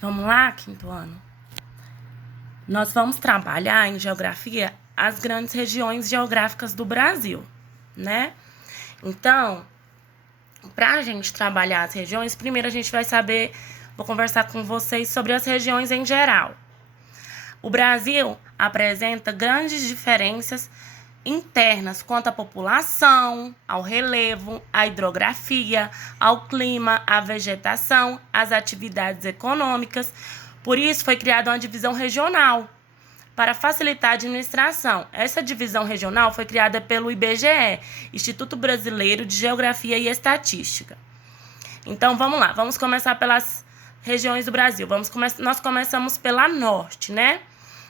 Vamos lá, quinto ano? Nós vamos trabalhar em geografia as grandes regiões geográficas do Brasil, né? Então, para a gente trabalhar as regiões, primeiro a gente vai saber, vou conversar com vocês sobre as regiões em geral. O Brasil apresenta grandes diferenças internas quanto à população, ao relevo, à hidrografia, ao clima, à vegetação, às atividades econômicas. Por isso, foi criada uma divisão regional para facilitar a administração. Essa divisão regional foi criada pelo IBGE, Instituto Brasileiro de Geografia e Estatística. Então, vamos lá. Vamos começar pelas regiões do Brasil. Nós começamos pela norte, né?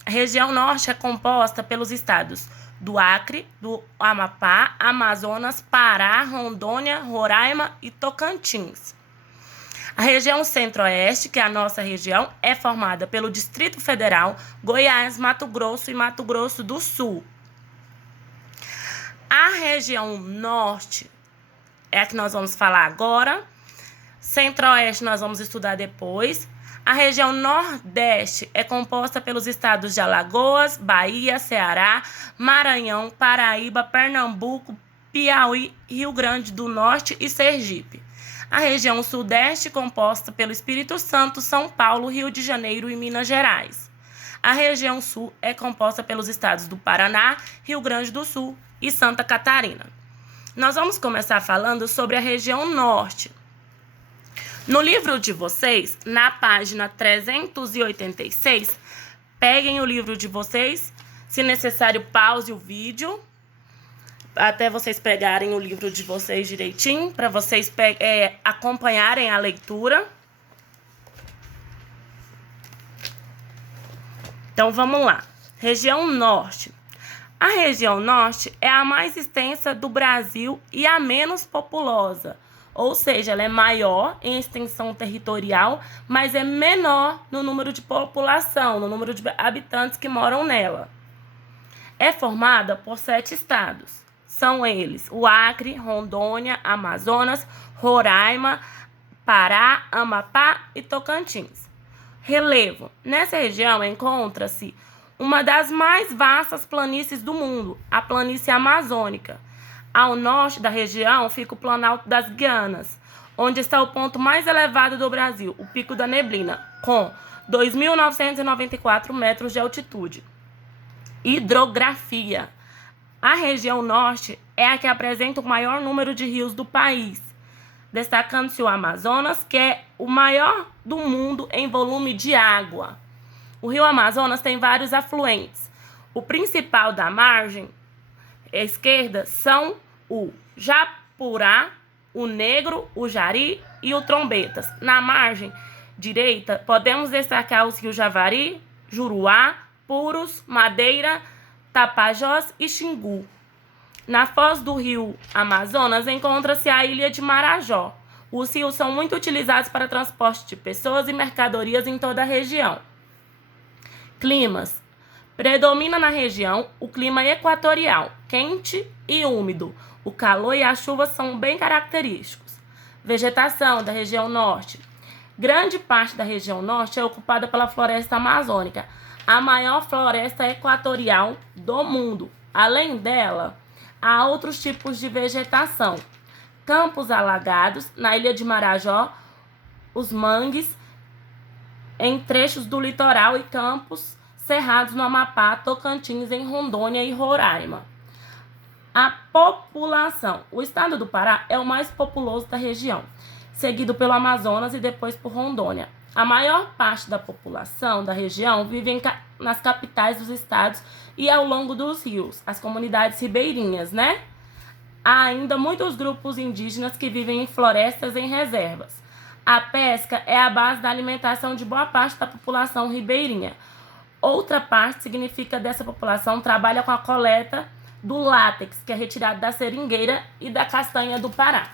A região norte é composta pelos estados do Acre, do Amapá, Amazonas, Pará, Rondônia, Roraima e Tocantins. A região centro-oeste, que é a nossa região, é formada pelo Distrito Federal, Goiás, Mato Grosso e Mato Grosso do Sul. A região norte é a que nós vamos falar agora. Centro-oeste nós vamos estudar depois. A região nordeste é composta pelos estados de Alagoas, Bahia, Ceará, Maranhão, Paraíba, Pernambuco, Piauí, Rio Grande do Norte e Sergipe. A região sudeste é composta pelo Espírito Santo, São Paulo, Rio de Janeiro e Minas Gerais. A região sul é composta pelos estados do Paraná, Rio Grande do Sul e Santa Catarina. Nós vamos começar falando sobre a região norte. No livro de vocês, na página 386, peguem o livro de vocês, se necessário, pause o vídeo, até vocês pegarem o livro de vocês direitinho, para vocês acompanharem a leitura. Então, vamos lá. Região norte. A região norte é a mais extensa do Brasil e a menos populosa. Ou seja, ela é maior em extensão territorial, mas é menor no número de população, no número de habitantes que moram nela. É formada por 7 estados. São eles o Acre, Rondônia, Amazonas, Roraima, Pará, Amapá e Tocantins. Relevo. Nessa região encontra-se uma das mais vastas planícies do mundo, a planície amazônica. Ao norte da região fica o Planalto das Guianas, onde está o ponto mais elevado do Brasil, o Pico da Neblina, com 2.994 metros de altitude. Hidrografia. A região norte é a que apresenta o maior número de rios do país, destacando-se o Amazonas, que é o maior do mundo em volume de água. O rio Amazonas tem vários afluentes. O principal da margem esquerda são o Japurá, o Negro, o Jari e o Trombetas. Na margem direita, podemos destacar os rios Javari, Juruá, Puros, Madeira, Tapajós e Xingu. Na foz do rio Amazonas encontra-se a ilha de Marajó. Os rios são muito utilizados para transporte de pessoas e mercadorias em toda a região. Climas. Predomina na região o clima equatorial, quente e úmido. O calor e a chuva são bem característicos. Vegetação da região norte. Grande parte da região norte é ocupada pela floresta amazônica, a maior floresta equatorial do mundo. Além dela, há outros tipos de vegetação. Campos alagados na ilha de Marajó, os mangues em trechos do litoral e campos cerrados no Amapá, Tocantins, em Rondônia e Roraima. A população. O estado do Pará é o mais populoso da região, seguido pelo Amazonas e depois por Rondônia. A maior parte da população da região vive nas capitais dos estados e ao longo dos rios, as comunidades ribeirinhas, né? Há ainda muitos grupos indígenas que vivem em florestas em reservas. A pesca é a base da alimentação de boa parte da população ribeirinha. Outra parte significa dessa população trabalha com a coleta do látex, que é retirado da seringueira e da castanha do Pará.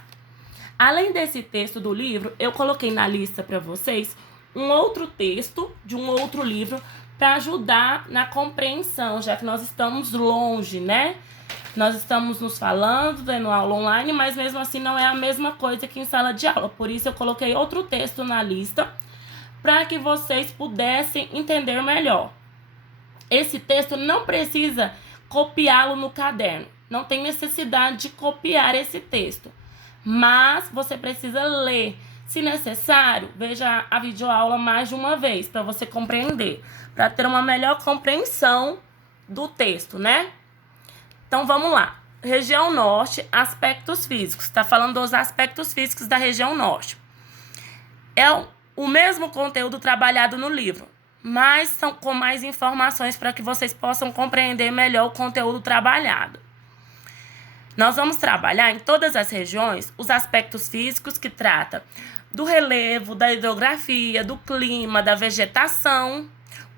Além desse texto do livro, eu coloquei na lista para vocês um outro texto de um outro livro para ajudar na compreensão, já que nós estamos longe, né? Nós estamos nos falando, tendo aula online, mas mesmo assim não é a mesma coisa que em sala de aula. Por isso eu coloquei outro texto na lista para que vocês pudessem entender melhor. Esse texto não precisa copiá-lo no caderno. Não tem necessidade de copiar esse texto. Mas você precisa ler. Se necessário, veja a videoaula mais de uma vez para você compreender. Para ter uma melhor compreensão do texto, né? Então, vamos lá. Região Norte, aspectos físicos. Está falando dos aspectos físicos da região Norte. É o mesmo conteúdo trabalhado no livro, mas são com mais informações para que vocês possam compreender melhor o conteúdo trabalhado. Nós vamos trabalhar em todas as regiões os aspectos físicos que trata do relevo, da hidrografia, do clima, da vegetação,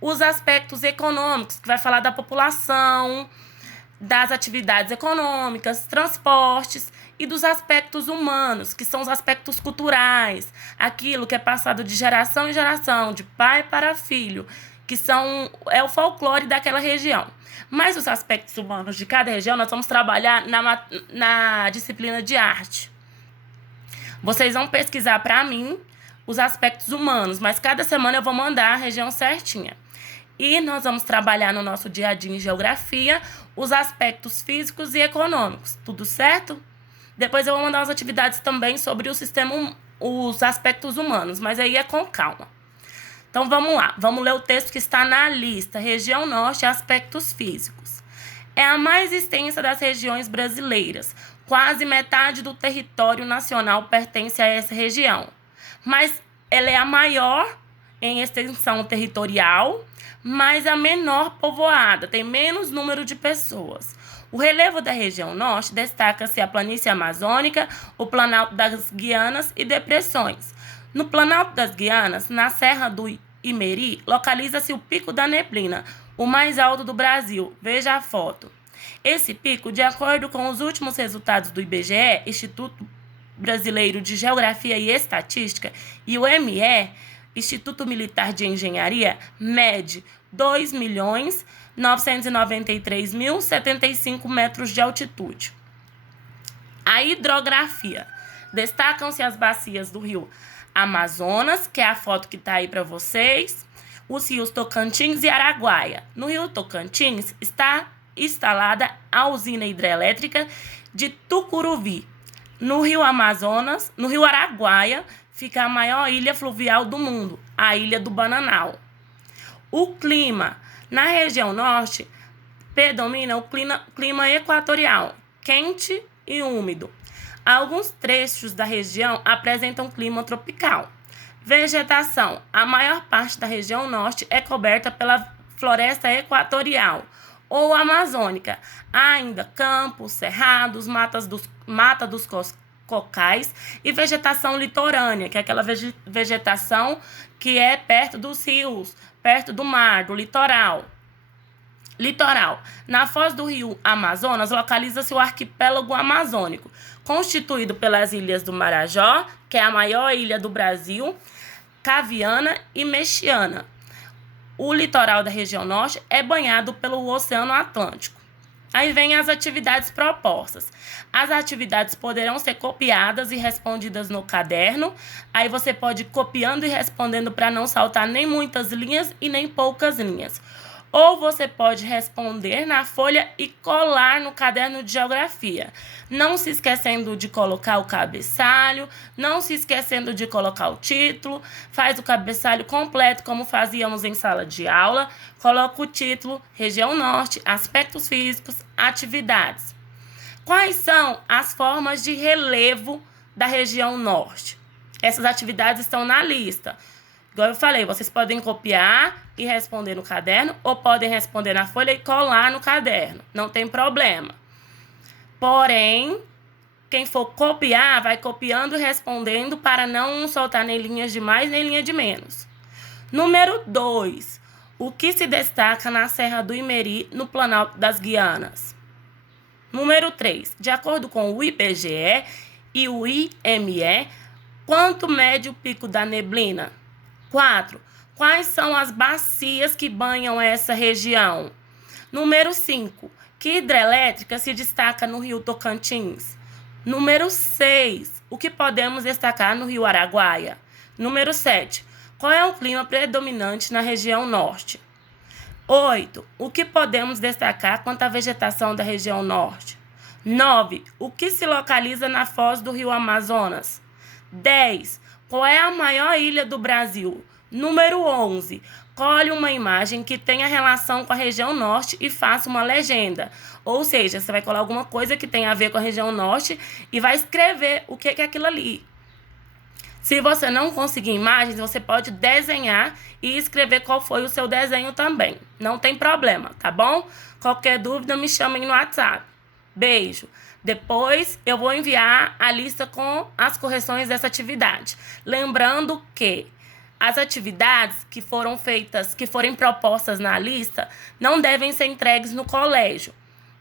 os aspectos econômicos, que vai falar da população, das atividades econômicas, transportes, e dos aspectos humanos, que são os aspectos culturais, aquilo que é passado de geração em geração, de pai para filho, que é o folclore daquela região. Mas os aspectos humanos de cada região nós vamos trabalhar na disciplina de arte. Vocês vão pesquisar para mim os aspectos humanos, mas cada semana eu vou mandar a região certinha. E nós vamos trabalhar no nosso dia a dia em geografia os aspectos físicos e econômicos. Tudo certo? Depois eu vou mandar umas atividades também sobre os aspectos humanos, mas aí é com calma. Então vamos lá, vamos ler o texto que está na lista. Região Norte, aspectos físicos. É a mais extensa das regiões brasileiras. Quase metade do território nacional pertence a essa região. Mas ela é a maior em extensão territorial, mas a menor povoada, tem menos número de pessoas. O relevo da região Norte destaca-se a planície amazônica, o Planalto das Guianas e depressões. No Planalto das Guianas, na Serra do Imeri, localiza-se o Pico da Neblina, o mais alto do Brasil. Veja a foto. Esse pico, de acordo com os últimos resultados do IBGE, Instituto Brasileiro de Geografia e Estatística, e o ME, Instituto Militar de Engenharia, mede 2.993.075 metros de altitude. A hidrografia. Destacam-se as bacias do rio Amazonas, que é a foto que está aí para vocês, os rios Tocantins e Araguaia. No rio Tocantins está instalada a usina hidrelétrica de Tucuruvi. No rio Amazonas, no rio Araguaia, fica a maior ilha fluvial do mundo, a Ilha do Bananal. O clima. Na região norte, predomina o clima equatorial, quente e úmido. Alguns trechos da região apresentam clima tropical. Vegetação. A maior parte da região norte é coberta pela floresta equatorial ou amazônica. Há ainda campos, cerrados, mata dos cocais e vegetação litorânea, que é aquela vegetação que é perto dos rios, perto do mar, do litoral. Litoral. Na foz do rio Amazonas localiza-se o arquipélago amazônico, constituído pelas ilhas do Marajó, que é a maior ilha do Brasil, Caviana e Mexiana. O litoral da região norte é banhado pelo Oceano Atlântico. Aí vem as atividades propostas. As atividades poderão ser copiadas e respondidas no caderno. Aí você pode ir copiando e respondendo para não saltar nem muitas linhas e nem poucas linhas. Ou você pode responder na folha e colar no caderno de geografia. Não se esquecendo de colocar o cabeçalho, não se esquecendo de colocar o título. Faz o cabeçalho completo, como fazíamos em sala de aula. Coloca o título, região norte, aspectos físicos, atividades. Quais são as formas de relevo da região norte? Essas atividades estão na lista. Igual eu falei, vocês podem copiar e responder no caderno, ou podem responder na folha e colar no caderno. Não tem problema. Porém, quem for copiar, vai copiando e respondendo para não soltar nem linhas de mais, nem linha de menos. Número 2. O que se destaca na Serra do Imeri, no Planalto das Guianas? Número 3. De acordo com o IBGE e o IME, quanto mede o Pico da Neblina? 4. Quais são as bacias que banham essa região? Número 5. Que hidrelétrica se destaca no rio Tocantins? Número 6. O que podemos destacar no rio Araguaia? Número 7. Qual é o clima predominante na região norte? 8. O que podemos destacar quanto à vegetação da região norte? 9. O que se localiza na foz do rio Amazonas? 10. Qual é a maior ilha do Brasil? Número 11. Colhe uma imagem que tenha relação com a região norte e faça uma legenda. Ou seja, você vai colar alguma coisa que tenha a ver com a região norte e vai escrever o que é aquilo ali. Se você não conseguir imagens, você pode desenhar e escrever qual foi o seu desenho também. Não tem problema, tá bom? Qualquer dúvida, me chamem no WhatsApp. Beijo. Depois eu vou enviar a lista com as correções dessa atividade. Lembrando que as atividades que foram feitas, que forem propostas na lista, não devem ser entregues no colégio.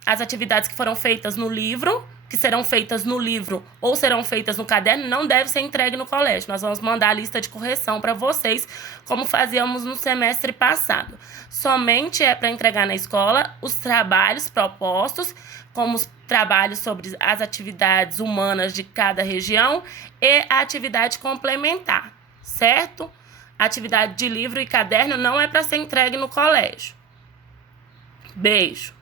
As atividades que foram feitas no livro, que serão feitas no livro ou serão feitas no caderno, não deve ser entregue no colégio. Nós vamos mandar a lista de correção para vocês, como fazíamos no semestre passado. Somente é para entregar na escola os trabalhos propostos, como os trabalhos sobre as atividades humanas de cada região e a atividade complementar, certo? A atividade de livro e caderno não é para ser entregue no colégio. Beijo!